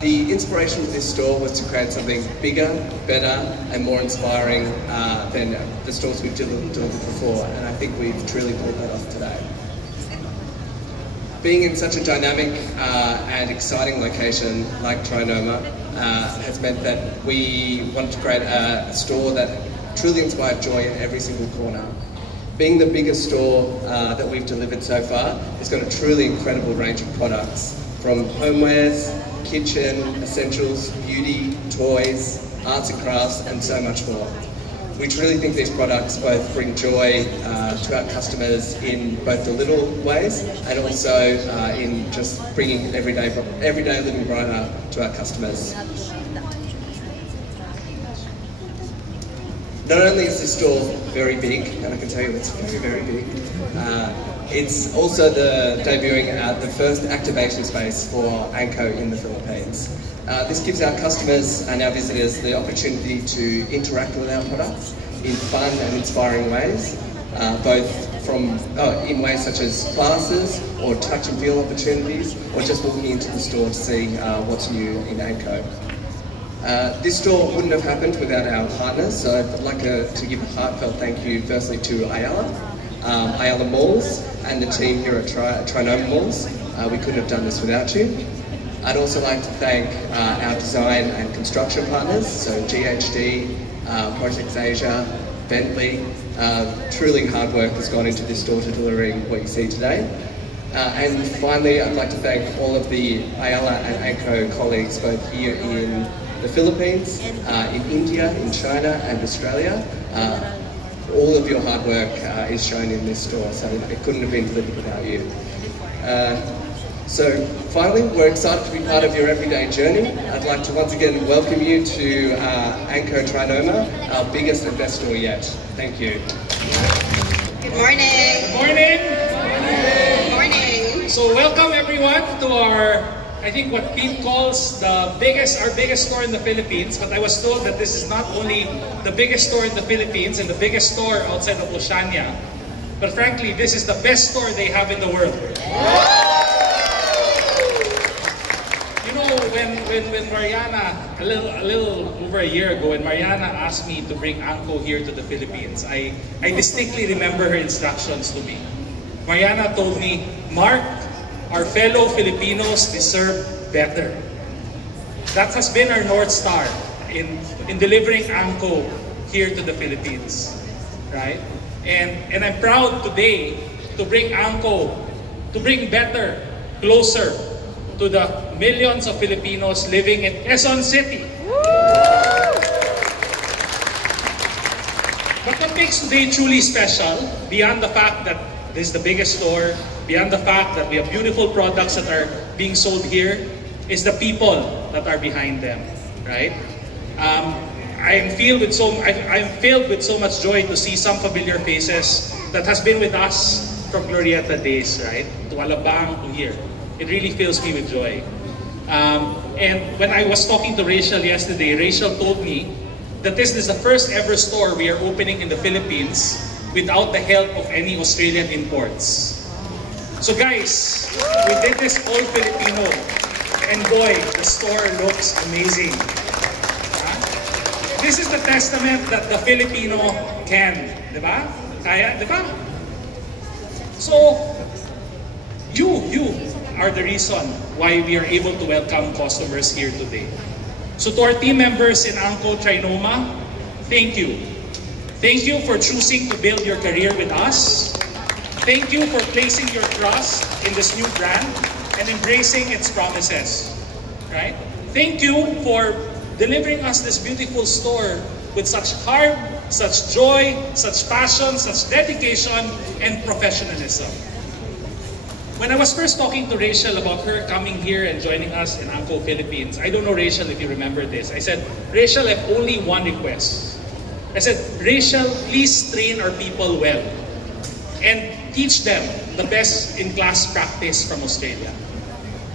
The inspiration of this store was to create something bigger, better and more inspiring than the stores we've delivered before, and I think we've truly pulled that off today. Being in such a dynamic and exciting location like Trinoma has meant that we wanted to create a store that truly inspired joy in every single corner. Being the biggest store that we've delivered so far, it's got a truly incredible range of products, from homewares, kitchen, essentials, beauty, toys, arts and crafts, and so much more. We truly think these products both bring joy to our customers in both the little ways and also in just bringing everyday living brighter to our customers. Not only is this store very big, and I can tell you it's very, very big, it's also the debuting the first activation space for Anko in the Philippines. This gives our customers and our visitors the opportunity to interact with our products in fun and inspiring ways, both in ways such as classes or touch and feel opportunities, or just walking into the store to see what's new in Anko. This store wouldn't have happened without our partners, so I'd like to give a heartfelt thank you firstly to Ayala Malls and the team here at Trinoma Malls. We couldn't have done this without you. I'd also like to thank our design and construction partners, so GHD, Projects Asia, Bentley. Truly hard work has gone into this store to delivering what you see today. And finally, I'd like to thank all of the Ayala and Anko colleagues both here in the Philippines, in India, in China and Australia. All of your hard work is shown in this store, so it couldn't have been delivered without you. So finally, we're excited to be part of your everyday journey. I'd like to once again welcome you to Anko Trinoma, our biggest and best store yet. Thank you. Good morning. Good morning. Good morning. So welcome everyone to our, I think what Pete calls our biggest store in the Philippines, but I was told that this is not only the biggest store in the Philippines and the biggest store outside of Oceania, but frankly, this is the best store they have in the world. You know, when Mariana, a little over a year ago, when Mariana asked me to bring Anko here to the Philippines, I distinctly remember her instructions to me. Mariana told me, Mark, our fellow Filipinos deserve better. That has been our North Star in delivering Anko here to the Philippines, right? And I'm proud today to bring Anko, to bring better, closer to the millions of Filipinos living in Quezon City. But what makes today truly special, beyond the fact that this is the biggest store, beyond the fact that we have beautiful products that are being sold here, is the people that are behind them, right? I'm filled with so much joy to see some familiar faces that has been with us from Glorieta days, right? To Alabang, to here. It really fills me with joy. And when I was talking to Rachel yesterday, Rachel told me that this is the first ever store we are opening in the Philippines without the help of any Australian imports. So guys, we did this all Filipino, and boy, the store looks amazing. This is the testament that the Filipino can, di ba? Kaya, di ba? So, you are the reason why we are able to welcome customers here today. So to our team members in Anko Trinoma, thank you. Thank you for choosing to build your career with us. Thank you for placing your trust in this new brand and embracing its promises, right? Thank you for delivering us this beautiful store with such heart, such joy, such passion, such dedication, and professionalism. When I was first talking to Rachel about her coming here and joining us in Anko Philippines, I don't know, Rachel, if you remember this. I said, Rachel, I have only one request. I said, Rachel, please train our people well and teach them the best in-class practice from Australia.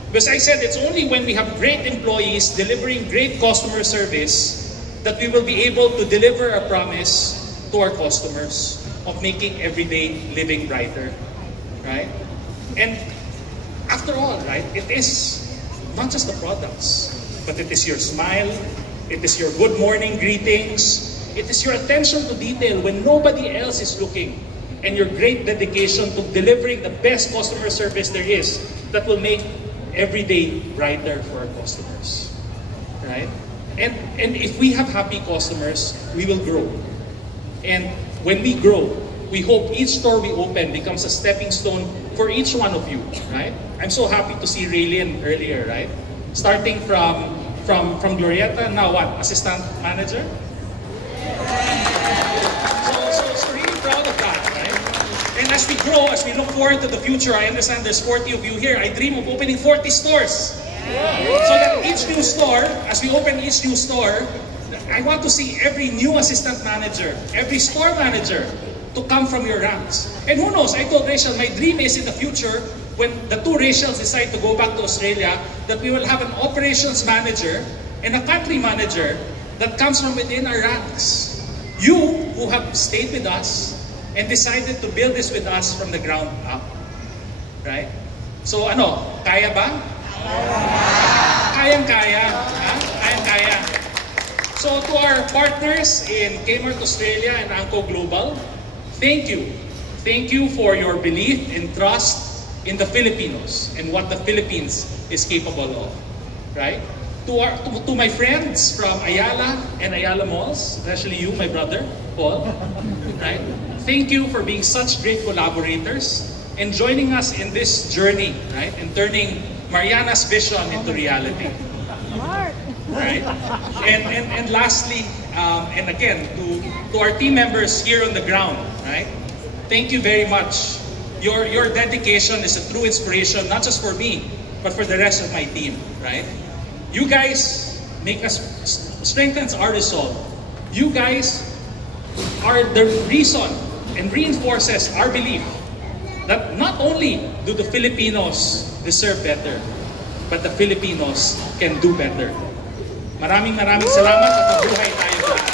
Because I said, it's only when we have great employees delivering great customer service that we will be able to deliver a promise to our customers of making everyday living brighter, right? And after all, right, it is not just the products. but it is your smile, it is your good morning greetings, it is your attention to detail when nobody else is looking, and your great dedication to delivering the best customer service there is that will make every day brighter for our customers. Right? And if we have happy customers, we will grow. And when we grow, we hope each store we open becomes a stepping stone for each one of you, right? I'm so happy to see Raylene earlier, right? Starting from Glorieta, now what? Assistant manager? So really proud of that, right? And as we grow, as we look forward to the future, I understand there's 40 of you here. I dream of opening 40 stores. So that each new store, as we open each new store, I want to see every new assistant manager, every store manager to come from your ranks. And who knows, I told Rachel, my dream is in the future, when the two Rachels decide to go back to Australia, that we will have an operations manager and a country manager that comes from within our ranks. You who have stayed with us and decided to build this with us from the ground up. Right? So ano, kaya ba? Kayang-kaya. Kayang-kaya. So to our partners in Kmart Australia and Anko Global, thank you. Thank you for your belief and trust in the Filipinos and what the Philippines is capable of. Right? To my friends from Ayala and Ayala Malls, especially you, my brother, Paul. Right? Thank you for being such great collaborators and joining us in this journey, right? And turning Mariana's vision into reality. Right? And lastly, and again, to our team members here on the ground, right? Thank you very much. Your dedication is a true inspiration, not just for me, but for the rest of my team, right? You guys make us, strengthens our resolve. You guys are the reason and reinforces our belief that not only do the Filipinos deserve better, but the Filipinos can do better. Maraming salamat at mabuhay tayo lahat.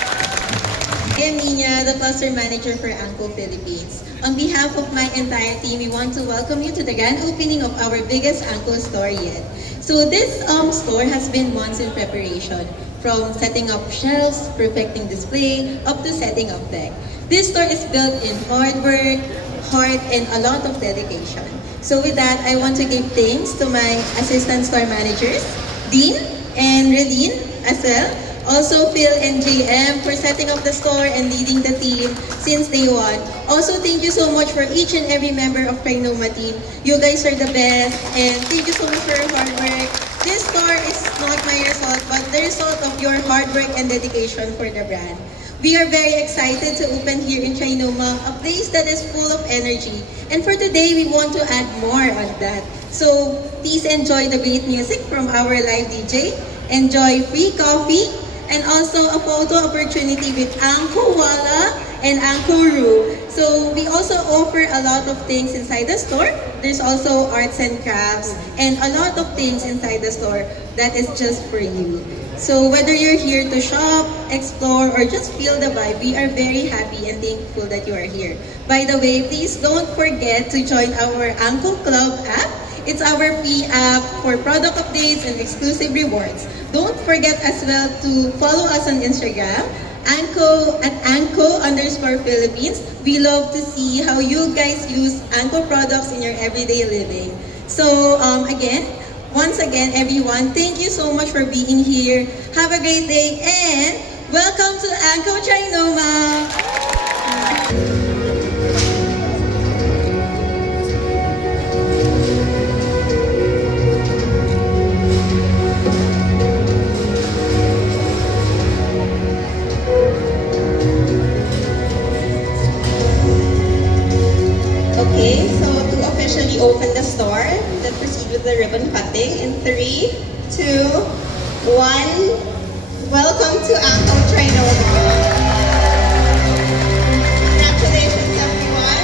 I'm Nina, the cluster manager for Anko Philippines. On behalf of my entire team, we want to welcome you to the grand opening of our biggest Anko store yet. So this store has been months in preparation, from setting up shelves, perfecting display, up to setting up deck. This store is built in hard work, heart, and a lot of dedication. So with that, I want to give thanks to my assistant store managers, Dean and Redine as well. Also Phil and JM for setting up the store and leading the team since day one. Also, thank you so much for each and every member of Trinoma team. You guys are the best, and thank you so much for your hard work. This store is not my result, but the result of your hard work and dedication for the brand. We are very excited to open here in Trinoma, a place that is full of energy. And for today, we want to add more on that. So please enjoy the great music from our live DJ, enjoy free coffee, and also a photo opportunity with Anko Wala and Anko Ru. So we also offer a lot of things inside the store. There's also arts and crafts and a lot of things inside the store that is just for you. So whether you're here to shop, explore, or just feel the vibe, we are very happy and thankful that you are here. By the way, please don't forget to join our Anko Club app. It's our free app for product updates and exclusive rewards. Don't forget as well to follow us on Instagram, Anko_Philippines. We love to see how you guys use Anko products in your everyday living. So once again, everyone, thank you so much for being here. Have a great day and welcome to Anko Trinoma. Okay, so to officially open the store, let's proceed with the ribbon cutting in 3, 2, 1. Welcome to Anko Trinoma. Congratulations, everyone.